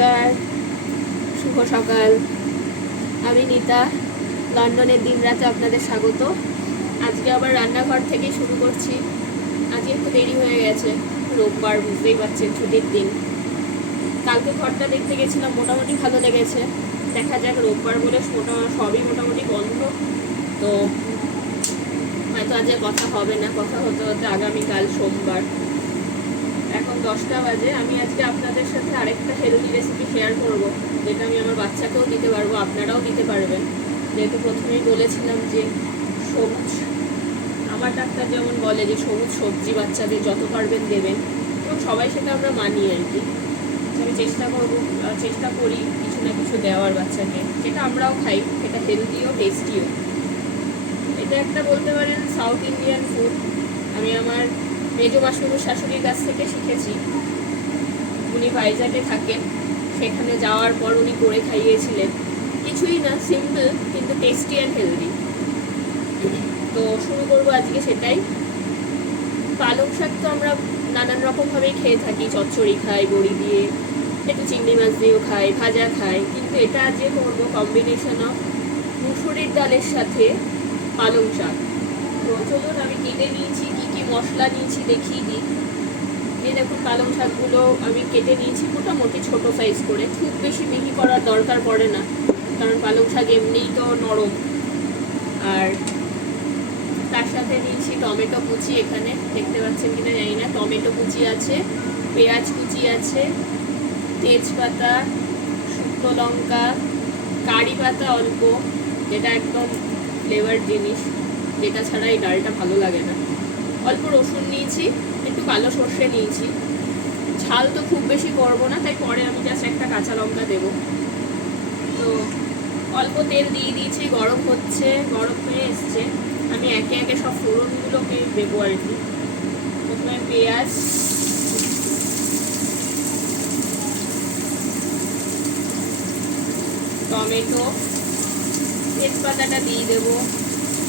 নমস্কার, শুভ সকাল। আমি নিতা, লন্ডনের দিন রাতে আপনাদের স্বাগত। আজকে আবার রান্নাঘর থেকেই শুরু করছি। আজকে একটু দেরি হয়ে গেছে, রোববার, বুঝতেই পারছেন, ছুটির দিন। কালকে ঘরটা দেখতে গেছিলাম, মোটামুটি ভালো লেগেছে। দেখা যাক, রোববার বলে সবই মোটামুটি বন্ধ, তো হয়তো আজকে কথা হবে না। কথা হতে হতে আগামীকাল সোমবার। এখন 10টা বাজে। আমি আজকে আপনাদের সাথে আরেকটা হেলদি রেসিপি শেয়ার করব, যেটা আমি আমার বাচ্চাকেও দিতে পারবো, আপনারাও দিতে পারবেন। যেহেতু প্রথমেই বলেছিলাম যে সবুজ, আমার ডাক্তার যেমন বলে যে সবুজ সবজি বাচ্চাদের যত পারবেন দেবেন, এবং সবাই সেটা আমরা মানি আর কি। আমি চেষ্টা করি কিছু না কিছু দেওয়ার বাচ্চাকে, যেটা আমরাও খাই, সেটা হেলদিও টেস্টিও। এটা একটা বলতে পারেন সাউথ ইন্ডিয়ান ফুড। আমি আমার মেজো মাসুর শাশুড়ির কাছ থেকে শিখেছি। উনি ভাইজাগে থাকেন, সেখানে যাওয়ার পর উনি করে খাইয়েছিলেন। কিছুই না, সিম্পল কিন্তু টেস্টি অ্যান্ড হেলদি। তো শুরু করবো আজকে সেটাই। পালং শাক তো আমরা নানান রকমভাবেই খেয়ে থাকি, চচ্চড়ি খাই বড়ি দিয়ে, একটু চিংড়ি মাছ দিয়েও খাই, ভাজা খাই। কিন্তু এটা আজকে করবো কম্বিনেশন অফ মুসুরির ডালের সাথে পালং শাক। তো চলুন, আমি কেটে নিয়েছি, কী কী মশলা নিয়েছি দেখিয়ে দিই। এই দেখুন, পালং শাকগুলো আমি কেটে নিয়েছি মোটামুটি ছোট সাইজ করে। খুব বেশি মিহি করার দরকার পড়ে না, কারণ পালং শাক এমনিই তো নরম। আর তার সাথে নিয়েছি টমেটো কুচি, এখানে দেখতে পাচ্ছেন কিনা জানি না, টমেটো কুচি আছে, পেঁয়াজ কুচি আছে, তেজপাতা, শুকনো লঙ্কা, কারি পাতা অল্প, যেটা একদম ফ্লেভার জিনিস, যেটা ছাড়া এই ডালটা ভালো লাগে না। অল্প রসুন নিয়েছি, একটু কালো সর্ষে নিয়েছি। ঝাল তো খুব বেশি করবো না, তাই পরে আমি জাস্ট একটা কাঁচা লঙ্কা দেবো। তো অল্প তেল দিয়ে দিয়েছি, গরম হচ্ছে, গরম হয়ে এসছে। আমি একে একে সব ফোড়নগুলোকে দেবো আর কি। প্রথমে পেঁয়াজ, টমেটো, তেজপাতাটা দিয়ে দেবো,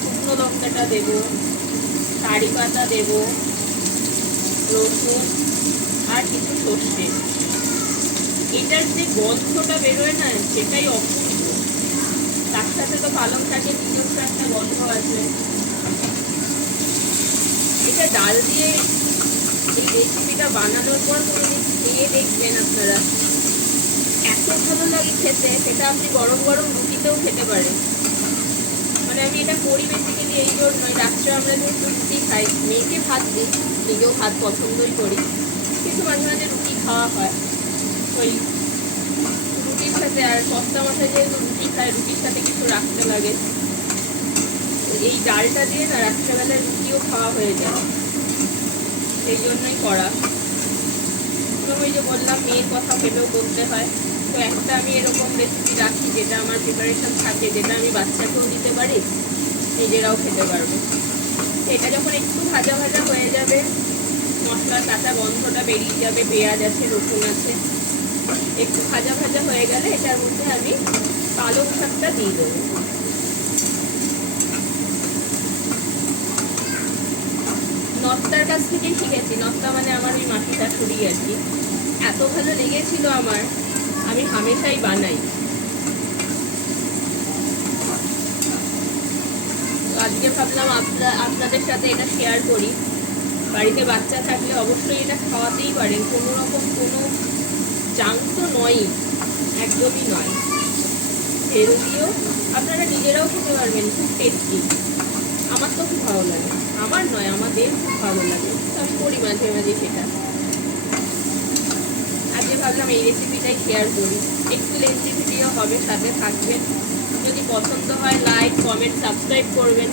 শুকনো লঙ্কাটা দেবো, কারি পাতা দেবো, রসুন আর কিছু সর্ষে। এটার যে গন্ধটা বেরোয় না, সেটাই অপূর্ব। তার সাথে তো পালং শাকের নিজস্ব একটা গন্ধ আছে। এটা ডাল দিয়ে এই রেসিপিটা বানানোর পর কোনোদিন খেয়ে দেখবেন আপনারা, এত ভালো লাগে খেতে। সেটা আপনি গরম গরম রুটিতেও খেতে পারেন। মানে আমি এটা করি বেসিক্যালি এই জন্যই, রাত্রে আমরা যেহেতু রুটি খাই, মেয়েকে ভাত দিই, নিজেও ভাত পছন্দই করি, কিন্তু মাঝে মাঝে রুটি খাওয়া হয়। ওই রুটির সাথে, আর কস্তা মশাই যেহেতু রুটি খায়, রুটির সাথে কিছু রাখতে লাগে। এই ডালটা দিয়ে না রাত্রেবেলায় রুটিও খাওয়া হয়ে যায়, সেই জন্যই করা। এবং ওই যে বললাম, মেয়ের কথা ভেবেও করতে হয়। তো একটা আমি এরকম রেসিপি রাখি, যেটা আমার প্রিপারেশন থাকে, যেটা আমি বাচ্চাকেও দিতে পারি, নিজেরাও খেতে পারবো। এটা যখন একটু ভাজা ভাজা হয়ে যাবে, মশলার কাঁচা গন্ধটা বেরিয়ে যাবে, পেঁয়াজ আছে, রসুন আছে, একটু ভাজা ভাজা হয়ে গেলে এটার মধ্যে আমি পালং শাকটা দিয়ে দেবো। নত্তার কাছ থেকেই শিখেছি। নত্তা মানে আমার ওই মাসি শাশুড়ি আর কি। এত ভালো লেগেছিল আমার, আমি হামেশাই বানাই। তো আজকে ভাবলাম আপনাদের সাথে এটা শেয়ার করি। বাড়িতে বাচ্চা থাকলে অবশ্যই এটা খাওয়াতেই পারেন। কোনো রকম কোনো জাঙ্ক তো নয়ই, একদমই নয়। হেলদিও, আপনারা নিজেরাও খেতে পারবেন, খুব টেস্টি। আমার তো খুব ভালো লাগে, আমার নয় আমাদের খুব ভালো লাগে, তো আমি করি মাঝে মাঝে সেটা। আজকে ভাবলাম এই রেসিপিটাই শেয়ার করি। একটু লেন্থি ভিডিও হবে, সাথে থাকবেন। যদি পছন্দ হয় লাইক, কমেন্ট, সাবস্ক্রাইব করবেন,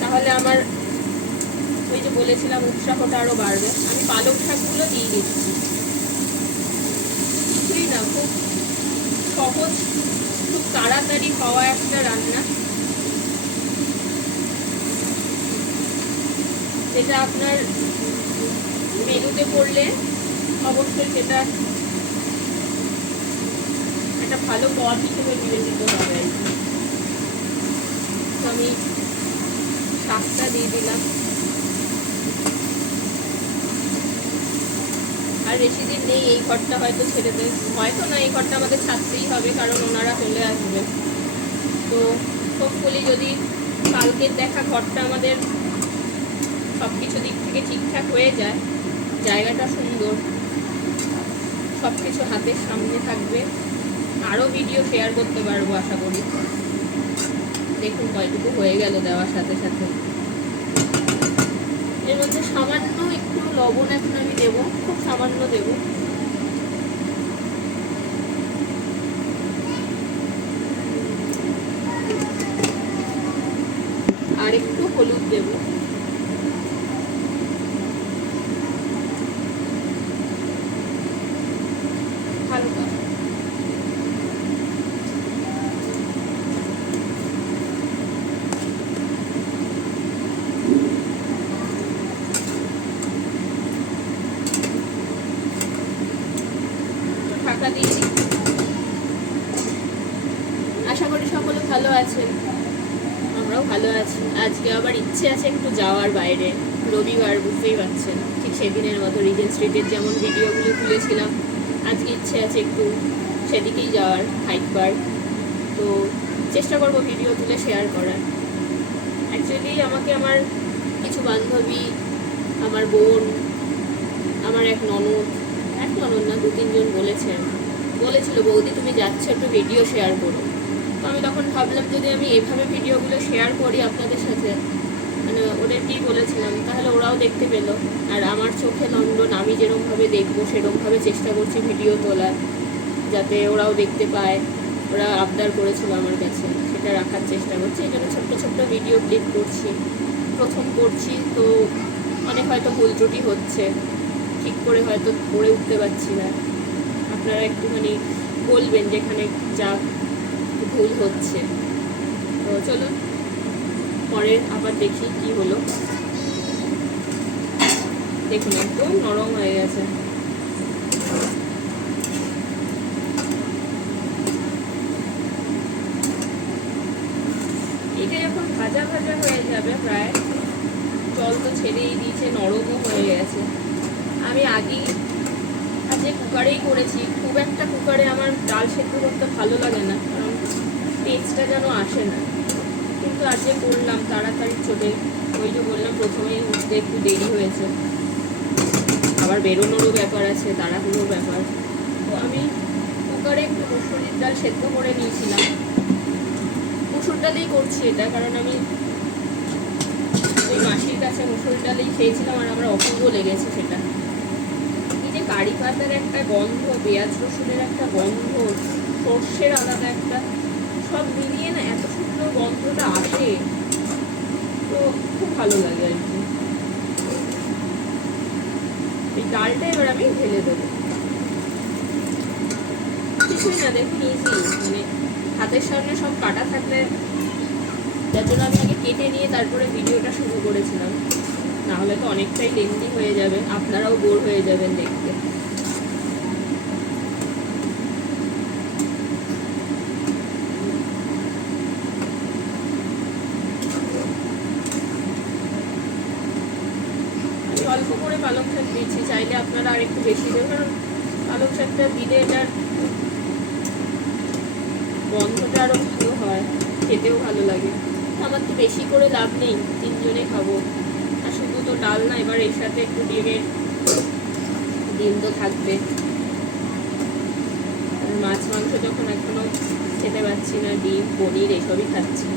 তাহলে আমার ওই যে বলেছিলাম উৎসাহটা আরও বাড়বে। আমি পালং শাকগুলো দিয়ে দিচ্ছি। কিছুই না, খুব সহজ, খুব তাড়াতাড়ি হওয়া একটা রান্না, যেটা আপনার মেনুতে পড়লে অবশ্যই সেটা একটা ভালো পদ হিসেবে বিবেচিত হবে। তো আমি শাকটা দিয়ে দিলাম। আর বেশি দিন নেই, এই ঘরটা হয়তো ছেড়ে দেয়, হয়তো না, এই ঘরটা আমাদের ছাড়তেই হবে কারণ ওনারা চলে আসবে। তো হোপফুলি যদি কালকের দেখা ঘরটা আমাদের সব কিছু দিক থেকে ঠিকঠাক হয়ে যায়, জায়গাটা সুন্দর, সব কিছু হাতের সামনে থাকবে, আরও ভিডিও শেয়ার করতে পারবো আশা করি। দেখুন কয়টুকু হয়ে গেল দেওয়ার সাথে সাথে। এর মধ্যে সামান্য একটু লবণ এখন আমি দেবো, খুব সামান্য দেবো। আর একটু হলুদ দেবো। হালকা ঢাকা দিয়ে দিই। আশা করি সকলে ভালো আছেন, আমরাও ভালো আছি। আজকে আবার ইচ্ছে আছে একটু যাওয়ার বাইরে, রবিবার বুঝতেই পারছেন, ঠিক সেদিনের মতো রিজেন্ট স্ট্রিটের যেমন ভিডিওগুলো তুলেছিলাম, আজকে ইচ্ছে আছে একটু সেদিকেই যাওয়ার, হাইটবার। তো চেষ্টা করব ভিডিও তুলে শেয়ার করার। অ্যাকচুয়ালি আমাকে আমার কিছু বান্ধবী, আমার বোন, আমার এক ননদ না 2-3 জন বলেছিল বৌদি তুমি যাচ্ছ একটু ভিডিও শেয়ার করো। তো আমি তখন ভাবলাম যদি আমি এভাবে ভিডিওগুলো শেয়ার করি আপনাদের সাথে, মানে ওদেরকেই বলেছিলাম, তাহলে ওরাও দেখতে পেলো। আর আমার চোখে লন্ডন আমি যেরকমভাবে দেখবো সেরকমভাবে চেষ্টা করছি ভিডিও তোলার, যাতে ওরাও দেখতে পায়। ওরা আবদার করেছিল আমার কাছে, সেটা রাখার চেষ্টা করছি। এই জন্য ছোট্ট ছোট্ট ভিডিও ক্লিপ করছি, প্রথম করছি, তো অনেক হয়তো ভুল ত্রুটি হচ্ছে, ঠিক করে হয়তো পড়ে উঠতে পারছি না। আপনারা একটুখানি বলবেন যেখানে যা ভুল হচ্ছে। তো চলুন পরে আবার দেখি কি হলো। দেখুন একদম নরম হয়ে গেছে। এটা যখন ভাজা ভাজা হয়ে যাবে, প্রায় জল তো ছেড়েই দিয়েছে, নরমও হয়ে গেছে। আমি আগেই আজকে কুকারেই করেছি, খুব একটা কুকারে আমার ডাল সেদ্ধ করতে ভালো লাগে না, কারণ টেস্টটা যেন আসে না। কিন্তু আজকে করলাম তাড়াতাড়ি চলে, ওই যে বললাম প্রথমেই উঠতে একটু দেরি হয়েছে, আবার বেরোনোরও ব্যাপার আছে, তাড়াহুড়োর ব্যাপার। তো আমি কুকারে একটু মুসুরির ডাল সেদ্ধ করে নিয়েছিলাম। মুসুর ডালেই করছি এটা, কারণ আমি ওই মাসির কাছে মুসুর ডালেই খেয়েছিলাম আর আমার অপূর্ব লেগেছে সেটা। এই যে কারি পাতার একটা গন্ধ, পেঁয়াজ রসুনের একটা গন্ধ, সর্ষের আলাদা একটা, সব মিলিয়ে না এত সুন্দর গন্ধটা আসে, তো খুব ভালো লাগে আর কি। এই ডালটা এবার আমি ঢেলে দেবো। কিছুই না, দেখুন ইজি, মানে হাতের সামনে সব কাটা থাকলে, যার জন্য আমি আগে কেটে নিয়ে তারপরে ভিডিওটা শুরু করেছিলাম, না হলে তো অনেকটাই লেন্দি হয়ে যাবে, আপনারাও বোর হয়ে যাবেন দেখতে। আমি অল্প করে পালং শাক দিচ্ছি, চাইলে আপনারা আর একটু বেশি দেবেন, কারণ পালং শাকটা দিলে এটার গন্ধটা আরও ভালো হয়, খেতেও ভালো লাগে। আমার তো বেশি করে লাভ নেই, 3 জনে খাবো, আর শুধু তো ডাল না, এবার এর সাথে একটু ডিম তো থাকবে। মাছ মাংস যখন এখনো খেতে পাচ্ছি না, ডিম পনির এসবই খাচ্ছি,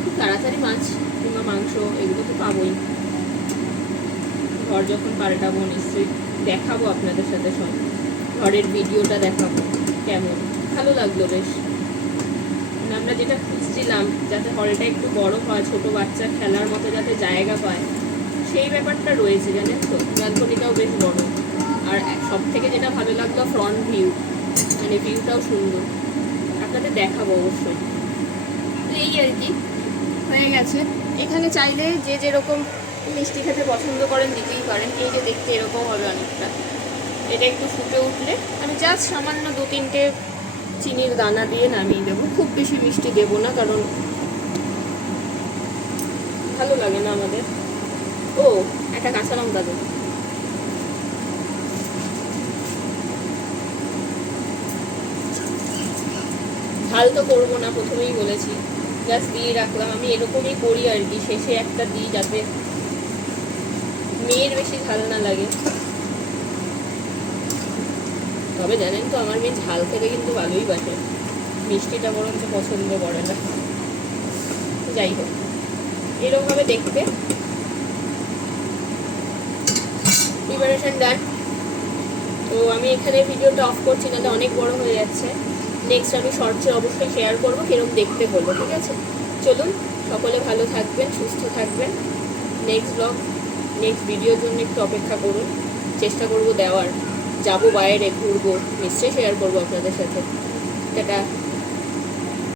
খুব তাড়াতাড়ি মাছ কিংবা মাংস এগুলো তো পাবোই। ঘর যখন পাল্টাবো নিশ্চয়ই দেখাবো আপনাদের সাথে, সব ঘরের ভিডিওটা দেখাবো কেমন। ভালো লাগলো বেশ, মানে আমরা যেটা খুঁজছিলাম, যাতে হলটা একটু বড় হয়, ছোট বাচ্চা খেলার মতো যাতে জায়গা পায়, সেই ব্যাপারটা রয়েছে জানেন তো। ব্যালকনিটাও বেশ বড়, আর সব থেকে যেটা ভালো লাগলো ফ্রন্ট ভিউ, মানে ভিউটাও সুন্দর, আপনাদের দেখাবো অবশ্যই। তো এই আর কি হয়ে গেছে। এখানে চাইলে যে যেরকম মিষ্টি খেতে পছন্দ করেন দিতেই পারেন। এই যে দেখতে এরকম হবে অনেকটা, এটা একটু ফুটে উঠলে আমি জাস্ট সামান্য 2-3টে চিনির দানা দিয়ে নামিয়ে দেবো, খুব বেশি মিষ্টি দেবো না, কারণ ভালো লাগে না আমাদের। ও একটা কাঁচা লঙ্কা দেবো, ঝাল তো করবো না, প্রথমেই বলেছি, জাস্ট দিয়ে রাখলাম। আমি এরকমই করি আর কি, শেষে একটা দিই যাতে মেয়ের বেশি ঝাল না লাগে। তবে জানেন তো আমার মেয়ে ঝাল খেতে কিন্তু ভালোই বাসে, মিষ্টিটা বরঞ্চ পছন্দ করে না। যাই হোক, এরকমভাবে দেখতে প্রিপারেশন ডান। তো আমি এখানে ভিডিওটা অফ করছি, নাহলে অনেক বড় হয়ে যাচ্ছে। নেক্সট আমি শর্টসে অবশ্যই শেয়ার করবো কিরকম দেখতে হলো, ঠিক আছে? চলুন, সকলে ভালো থাকবেন, সুস্থ থাকবেন। নেক্সট ব্লগ, নেক্সট ভিডিওর জন্য একটু অপেক্ষা করুন, চেষ্টা করব দেওয়ার। যাবো বাইরে, ঘুরবো, নিশ্চয়ই শেয়ার করবো আপনাদের সাথে। টাটা।